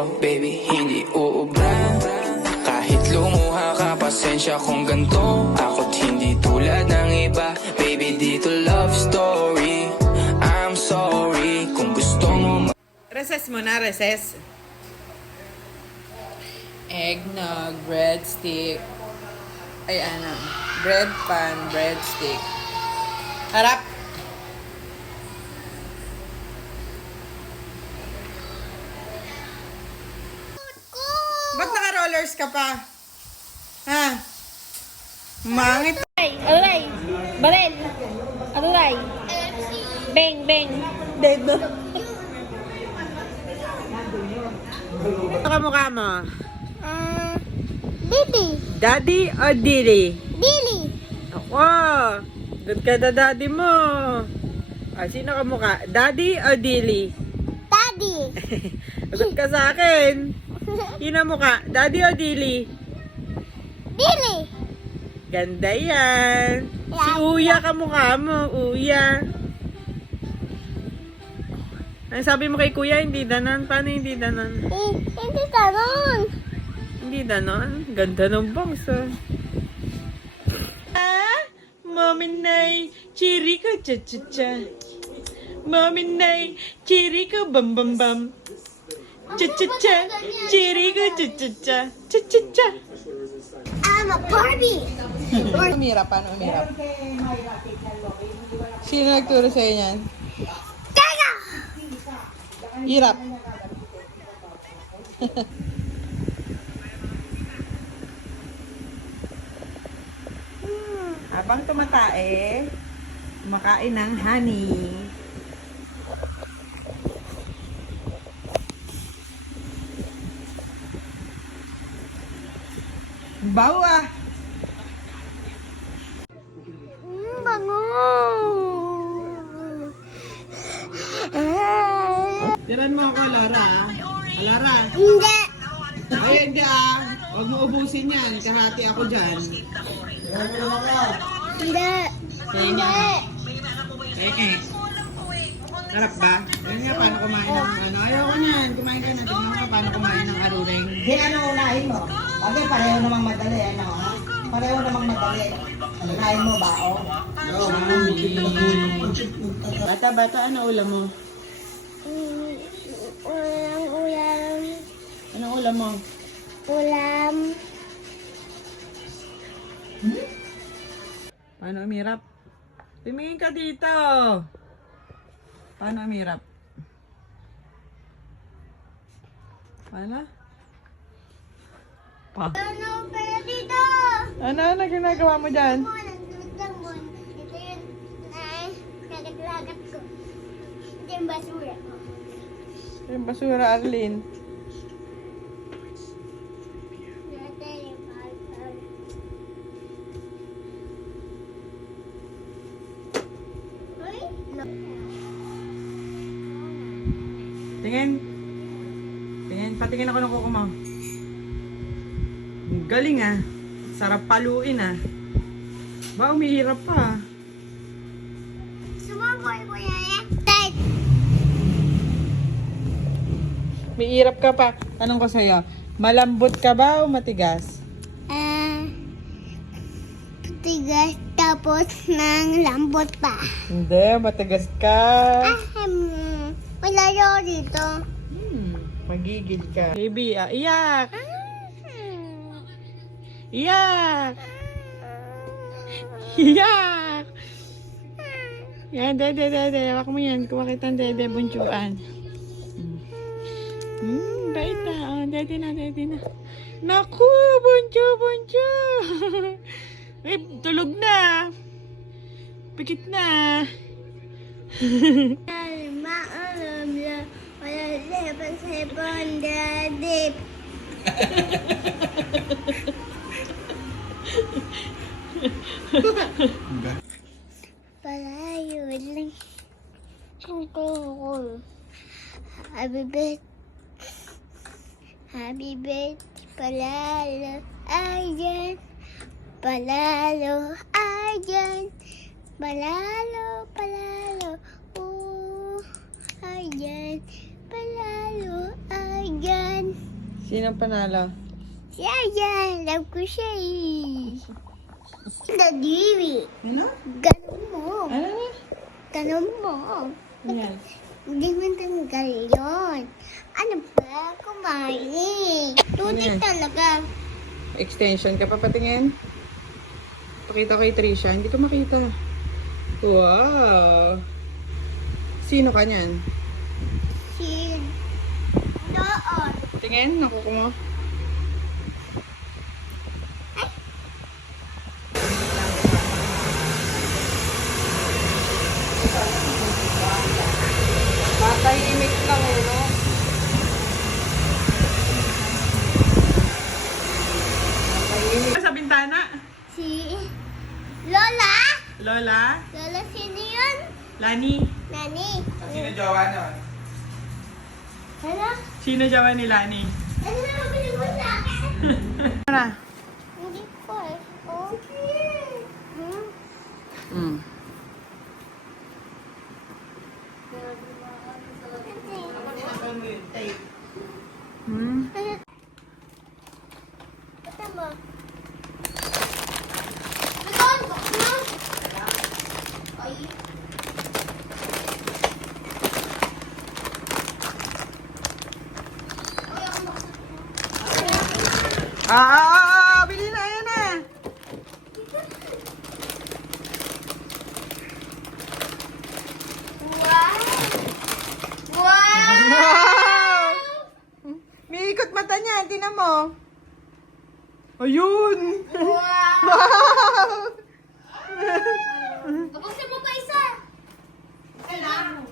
pero baby hindi uubra. Kahit lumuha ka, pasensya kung ganto. Ako't hindi tulad ng iba. Baby, dito love story. I'm sorry kung gusto mo. Recess mo na, recess. Eggnog, breadstick. Ay, ano. Bread pan, breadstick. Harap. Ba't naka-rollers ka pa? Ha? Mangit. Aluray! Barel! Aluray! Beng! Beng! Dedo. Ano ka mukha mo? Didi! Daddy o Dili? Dili! Ako! Doon ka na daddy mo. Ah, sino ka mukha? Daddy o Dili? Daddy! Sagot ka sa akin. Sino mukha? Daddy o Dili? Dili! Ganda yan. Si Uya ka mukha mo. Uya. Ano sabi mo kay Kuya? Hindi danon. Paano hindi danon? Hindi tanon! Hindi danon? Ganda ng bangs ah. Mami Nay, chiri ka cha-cha-cha. Mami Nay, chiri ka bam-bam-bam. Cha-cha-cha, chiri ka cha-cha-cha. Cha-cha-cha. I'm a Barbie! Umirap, paano umirap? Sino nagturo sa'yo yan? Kaya! Hirap. Habang tumatae, kumakain ng honey. Bawa! Bango! Tiran mo ako, Lara. Lara. Hindi! Ay, hindi ah. Huwag mo ubusin yan. Kahati ako dyan. Hindi! Hindi! Sarap ba? Ganyan nga, paano kumain ng ano? Ayoko niyan. Kumain ka na. Tingnan mo paano kumain ng aruring. Di ano unahin mo? Bagay pareho namang madali, ano ha? Pareho namang madali. Unahin mo ba, o? Bata, ano ulam mo? Ulam, ulam, Anong ulam mo? ulam. Paano umirap? Tumingin ka dito. Paano umirap? Paano? Ano pala dito? Ano ginagawa mo dyan? Nagdamon. Ito yung nagaglagat ko. Ito yung basura. Yung basura, Arlene. Ito yung palpal. Uy? Tingin. Tingin. Patingin ako ng kuko mo. Ang galing ah. Sarap paluin ah. Ba, umihirap pa. Sumaboy ko yan eh. Ted! Umihirap ka pa. Tanong ko sa'yo. Malambot ka ba o matigas? Tigas tapos ng lambot pa. Hindi, matigas ka. Wala yun dito. Magigil ka. Baby, iyak. Iyak. Iyak. Yan, dede. Hawak mo yan. Kuha kita ng dede, bunchuan. Bait na. Oh, dede na. Naku, buncho. Eh, tulog na. Pikit na. Maalam lang. Wala sepan dadip. Palayo lang. Sungkol. Happy birthday, palalo, ayan. Palalo, ayan. Palalo, ayan. Palalo, ayan. Sino panalo? Si Arjan. Love ko siya eh. Daddy. Ano? Ganun mo. Ano na? Ganun mo. Yan. Hindi mo tanggal yun. Ano ba? Kumain. Tutik yan? talaga. Extension ka pa patingin? Pakita kay Trisha. Hindi ko makita. Wow! Sino ka niyan? Si Doon. Tingin, nakuha mo. Matahimik lang eh, no? Matahimik. Sa bintana? Si Lola. Lola? Lola, sino yun? Lani? Nani. Sino jowa nun? Ano? Sino jawa ni Lani? Ano na mabilis mo sa akin? Ano? Hindi ko eh. Okay. Hmm? Mm. Hmm? Ito mo. Nagawin ko. Ay. Bili na, yan na. Wow! Wow! Wow! May ikot mata niya, tingnan mo. Ayun! Wow! Wow! Buksan mo pa isa. Isa lang.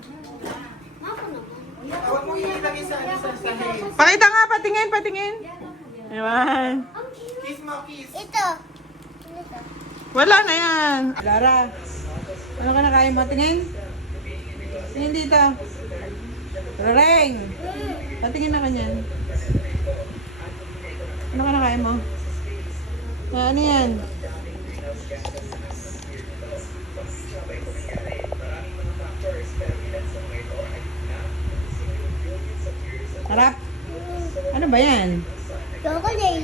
Ako naman. Huwag mo ilagay sa head. Pakita nga, patingin, patingin. Ayan. Ang cute. Kiss mo, kiss. Ito. Ano ito? Wala na yan. Lara, ano ka nakain mo? Tingin? Tingin dito. Rareng. Patingin na kanyan. Ano ka nakain mo? Ano yan? Harap. Ano ba yan? Chocolate.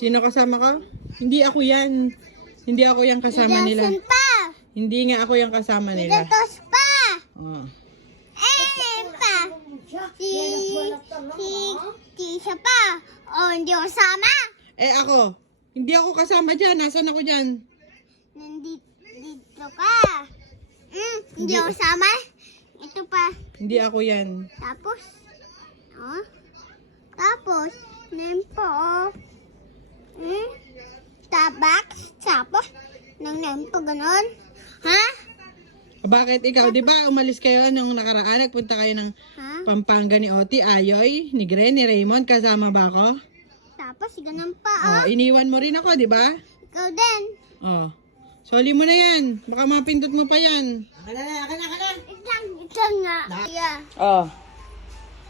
Sino kasama ka? Hindi ako yan. Hindi ako yung kasama nila. Ilasan pa. Hindi nga ako yung kasama nila. Ilatos pa. Oh. Pa. Tisha pa. O, hindi ko sama. Eh ako, hindi ako kasama dyan. Nasaan ako dyan? Nandito ka. Hindi ko sama. Ito pa. Hindi ako yan. Tapos, oh. Tapos, nempo, oh. Tapos, nang nempo, ganon. Ha? Bakit ikaw? Di ba umalis kayo nung nakaraan? Nagpunta kayo ng Ha? Pampanga ni Oti, Ayoy, ni Gren, ni Raymond. Kasama ba ako? Tapos, ganon pa, oh. Iniwan mo rin ako, di ba? Ikaw din. Oh. Soli mo na yan. Baka mapindot mo pa yan. Isang nga. Yeah. Oh.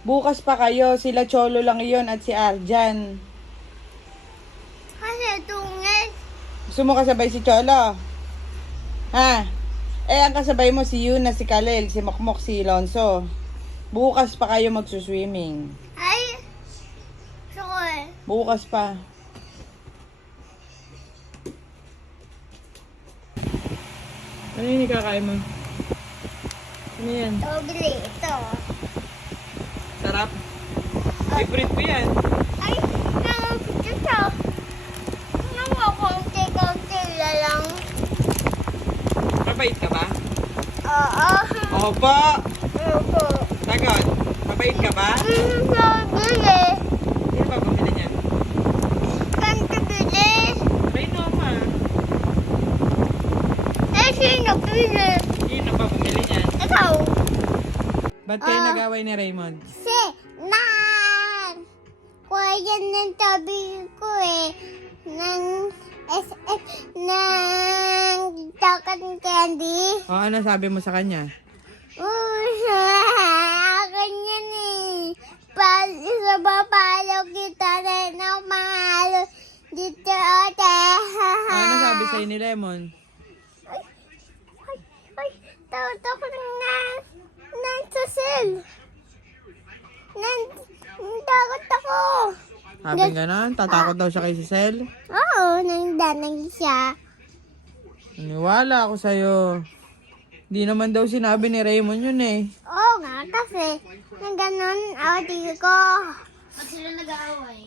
Bukas pa kayo. Sila Cholo lang iyon at si Arjan. Kasi tungis. Gusto mo kasabay si Cholo? Ha? Eh, ang kasabay mo si Yuna, si Kalel, si Mokmok, si Lonso. Bukas pa kayo magsuswimming. Ay. Gusto ko eh. Bukas pa. Ano yung ikakain mo? Ano yan? Tobili. Ito. Sarap. Favorite ko yan. Ay. Ito. Konti lang. Mabait ka ba? Oo. Opo. Opo. Sagot. Mabait ka ba? Tobili. Sino ba bumili niyan? Tobili. Reno ma. Sino pili? Sino ba bumili niyan? Ikaw. Ba't kayo nag-away ni Raymond? Kuya yan ng tabi ko eh. Ng SF, ng chocolate candy. O, ano sabi mo sa kanya? Akin yan eh. Sa papalo kita rin ang mahalo dito ate. Ano sabi sa'yo ni Lemon? Ay, Takot na nagsasil. Takot ako. Sabi ganon, tatakot daw siya kay Cecil. Oo, nagdanag siya. Naniwala ako sa'yo. Di naman daw sinabi ni Raymond yun eh. Oo nga, kasi na ganon, awat ko. Pag sila nag-aaway.